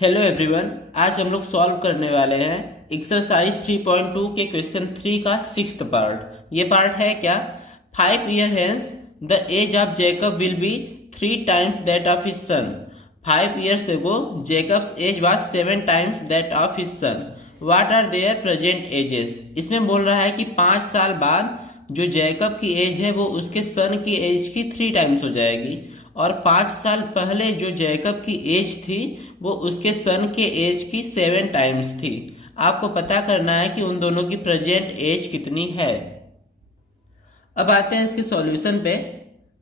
Hello everyone, आज हम लोग सॉल्व करने वाले हैं एक्सरसाइज 3.2 के क्वेश्चन 3 का सिक्स्थ पार्ट। ये पार्ट है क्या? 5 years hence the age of Jacob will be 3 times that of his son. 5 years ago Jacob's age was 7 times that of his son. What are their present ages. इसमें बोल रहा है कि 5 साल बाद जो जैकब की एज है वो उसके सन की एज की 3 times हो जाएगी, और 5 साल पहले जो जैकब की एज थी वो उसके सन के एज की 7 times थी। आपको पता करना है कि उन दोनों की प्रेजेंट एज कितनी है। अब आते हैं इसके सॉल्यूशन पे।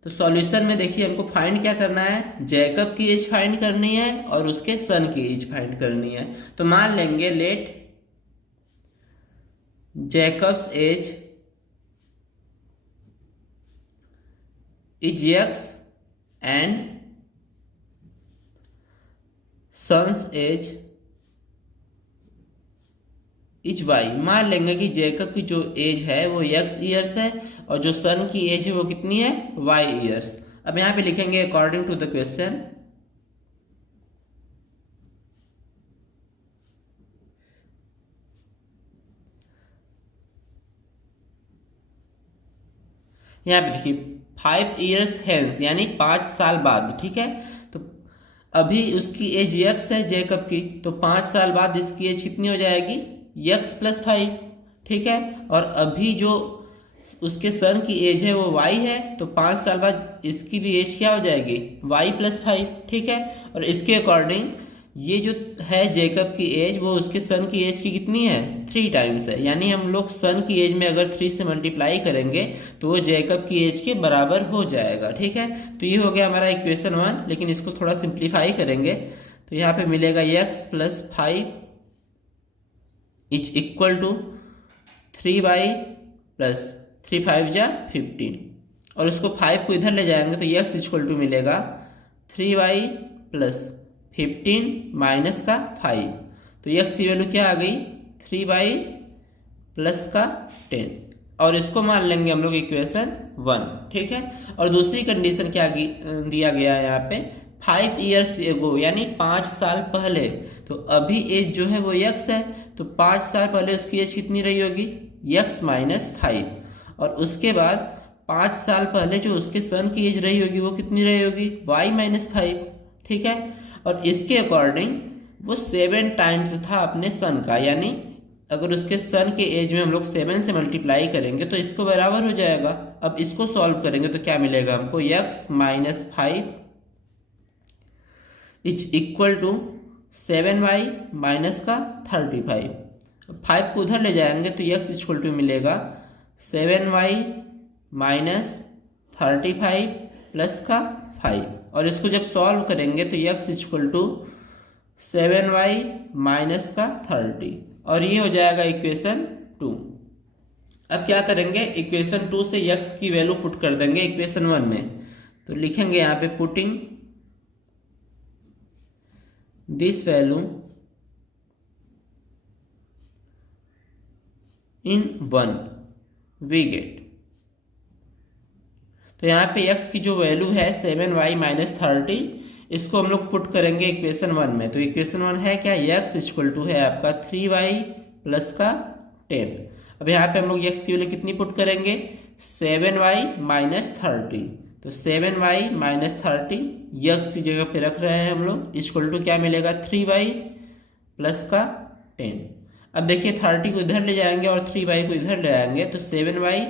तो सॉल्यूशन में देखिए, हमको फाइंड क्या करना है, जैकब की एज फाइंड करनी है और उसके सन की एज फाइंड करनी है। तो मान लेंगे let Jacob's age is x and son's age is y. मान लेंगे कि जैकब की जो एज है वो एक्स ईयर्स है और जो सन की एज है वो कितनी है, वाई ईयर्स। अब यहां पे लिखेंगे अकॉर्डिंग टू द क्वेश्चन। यहां पे देखिए 5 years hence यानी 5 साल बाद, ठीक है। तो अभी उसकी एज एक्स है जैकब की, तो 5 साल बाद इसकी एज कितनी हो जाएगी, एक्स प्लस 5, ठीक है। और अभी जो उसके सन की एज है वो वाई है, तो 5 साल बाद इसकी भी एज क्या हो जाएगी, वाई प्लस 5, ठीक है। और इसके अकॉर्डिंग ये जो है जैकब की एज वो उसके सन की एज की कितनी है, 3 times है। यानी हम लोग सन की एज में अगर 3 से मल्टीप्लाई करेंगे तो वो जैकब की एज के बराबर हो जाएगा, ठीक है। तो ये हो गया हमारा इक्वेशन 1, लेकिन इसको थोड़ा सिंप्लीफाई करेंगे तो यहाँ पे मिलेगा x plus 5 is equal to 3y plus 3 5 जा 15, और उसको 5 को इधर ले जाएंगे तो एक्स इक्वल टू मिलेगा 3y प्लस 15 माइनस का 5। तो एक्स की वैल्यू क्या आ गई, 3y प्लस का 10, और इसको मान लेंगे हम लोग इक्वेशन 1, ठीक है। और दूसरी कंडीशन क्या दिया गया है यहाँ पे, 5 years एगो यानी 5 साल पहले। तो अभी एज जो है वो x है, तो 5 साल पहले उसकी एज कितनी रही होगी, x माइनस 5, और उसके बाद 5 साल पहले जो उसके सन की एज रही होगी वो कितनी रही होगी, y माइनस 5, ठीक है। और इसके अकॉर्डिंग वो 7 times था अपने सन का, यानी अगर उसके सन के एज में हम लोग 7 से मल्टीप्लाई करेंगे तो इसको बराबर हो जाएगा। अब इसको सॉल्व करेंगे तो क्या मिलेगा हमको, x minus 5 is equal to 7y minus का 35। 5 को उधर ले जाएंगे तो x इक्वल टू मिलेगा 7y माइनस 35 प्लस का 5, और इसको जब सॉल्व करेंगे तो x equal to 7y minus का 30, और ये हो जाएगा इक्वेशन 2। अब क्या करेंगे, इक्वेशन 2 से x की वैल्यू पुट कर देंगे इक्वेशन 1 में। तो लिखेंगे यहाँ पे putting this value in 1 we get. तो यहाँ पे x की जो वैल्यू है 7y माइनस 30, इसको हम लोग पुट करेंगे इक्वेशन 1 में। तो इक्वेशन 1 है क्या, x इक्वल टू है आपका 3y प्लस का 10। अब यहाँ पे हम लोग x की वैल्यू कितनी पुट करेंगे, 7y माइनस 30। तो 7y माइनस 30 x की जगह पे रख रहे हैं हम लोग, इक्वल टू क्या मिलेगा, 3y प्लस का 10। अब देखिए 30 को इधर ले जाएंगे और 3y को इधर ले आएंगे तो 7y,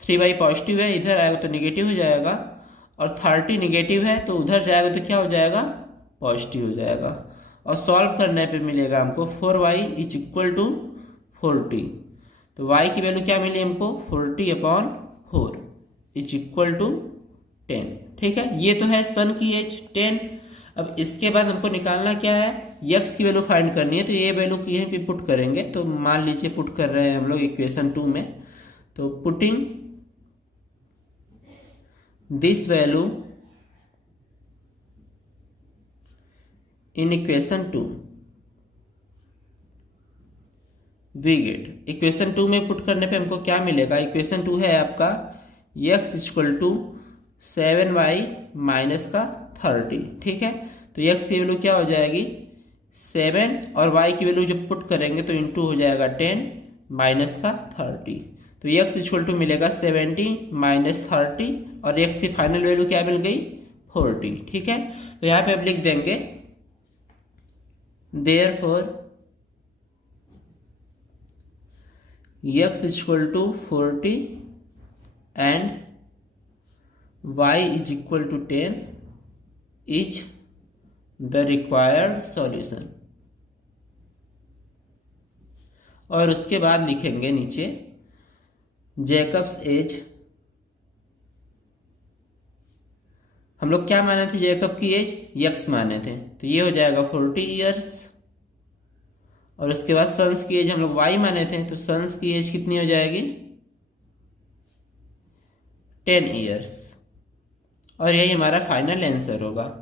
3y पॉजिटिव है, इधर आएगा तो निगेटिव हो जाएगा, और 30 निगेटिव है तो उधर जाएगा तो क्या हो जाएगा, पॉजिटिव हो जाएगा। और सॉल्व करने पे मिलेगा हमको 4y इज इक्वल टू 40। तो y की वैल्यू क्या मिली हमको, 40/4 इज इक्वल टू 10, ठीक है। ये तो है सन की एज 10। अब इसके बाद हमको निकालना क्या है, x की वैल्यू फाइंड करनी है। तो ये वैल्यू यहीं पे पुट करेंगे, तो मान लीजिए पुट कर रहे हैं हम लोग इक्वेशन 2 में। तो putting this value in equation 2 we get. Equation 2 में पुट करने पे हमको क्या मिलेगा, इक्वेशन 2 है आपका x equal to 7y minus का 30, ठीक है। तो x की वैल्यू क्या हो जाएगी, 7 और y की वैल्यू जब पुट करेंगे तो इंटू हो जाएगा 10 माइनस का 30। तो x इक्वल टू मिलेगा 70 माइनस 30 और x की फाइनल वैल्यू क्या मिल गई 40। ठीक है, तो यहाँ पे आप लिख देंगे therefore x equal to 40 and y is equal to 10 is the required solution. और उसके बाद लिखेंगे नीचे जैकब्स एज, हम लोग क्या माने थे जैकब की एज यक्स माने थे, तो ये हो जाएगा 40 ईयर्स। और उसके बाद सन्स की एज हम लोग वाई माने थे, तो सन्स की एज कितनी हो जाएगी 10 ईयर्स। और यही हमारा फाइनल आंसर होगा।